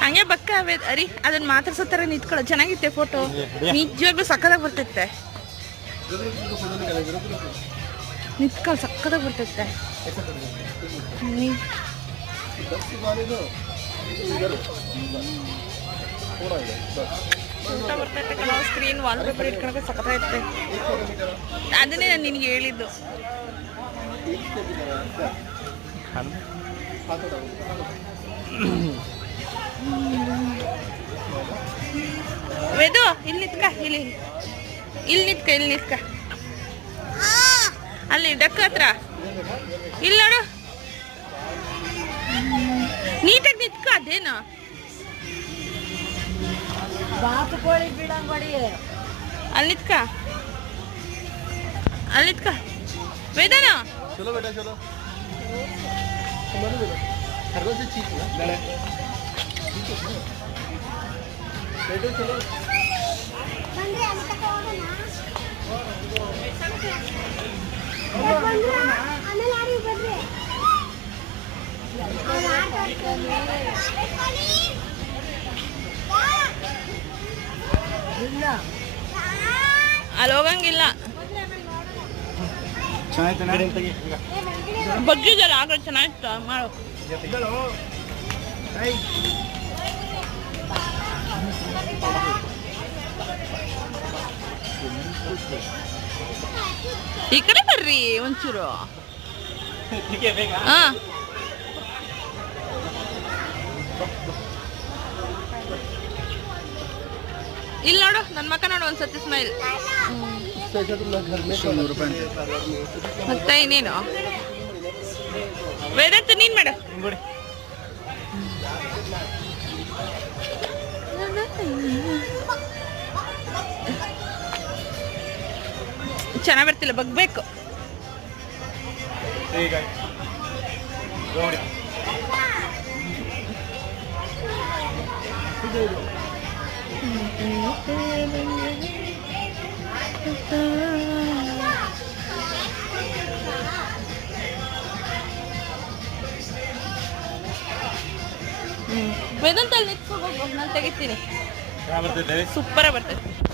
ಹಂಗೆ ಬಕ್ಕ ಅರಿ ಅದನ್ನ ಮಾತಾಡ್ಸೋ ಥರ ನಿಂತ್ಕೊಳ್ಳೋ ಚೆನ್ನಾಗಿತ್ತೆ ಫೋಟೋ ನಿಜವಾಗ್ಲೂ ಸಕ್ಕದಾಗಿ ಬರ್ತೈತೆ ನಿಂತ್ಕೊಳ್ಳಿ ಸಕ್ಕದಾಗಿ ಬರ್ತೈತೆ ಫೋಟೋ ಬರ್ತೈತೆ ಕಣ ಸ್ಕ್ರೀನ್ ವಾಲ್ ಪೇಪರ್ ಇಟ್ಕೊಳಕ್ಕೆ ಸಕ್ಕತ್ತಾಗೈತೆ ಅದನ್ನೇ ನಾನು ನಿನಗೆ ಹೇಳಿದ್ದು ವೇದು ಇಲ್ಲಿ ನಿತ್ಕ ಇಲ್ಲಿ ನಿತ್ಕ ಅಲ್ಲಿ ಡಕ್ ಹತ್ರ ಇಲ್ಲಿ ನೋಡು ನೀಟಾಗಿ ನಿತ್ಕ ಅದೇನು ಅಲ್ಲಿ ನಿತ್ಕ ವೇದನ ಅಲ್ಲಿ ಹೋಗಂಗಿಲ್ಲ ಬಗ್ಗಿದಲ್ಲ ಆಗ ಚೆನ್ನಾಗಿತ್ತು ಮಾಡು ಈ ಕಡೆ ಬರ್ರಿ ಒಂಚೂರು ಹಾ ಇಲ್ಲಿ ನೋಡು ನನ್ನ ಮಕ್ಕ ನೋಡು ಒಂದ್ಸತಿ ಸ್ಮೈಲ್ ಮತ್ತೆ ಇನ್ನೇನು ವೇದಾಂತ ನೀನ್ ಮಾಡು ಚೆನ್ನಾಗಿ ಬರ್ತಿಲ್ಲ ಬಗ್ಬೇಕು ವೇದಾಂತ ಅಲ್ಲಿ ನಿಂತ್ಕೊಂಡು ನಾನು ತೆಗಿತೀನಿ ಸೂಪರ್ ಬರ್ತೈತೆ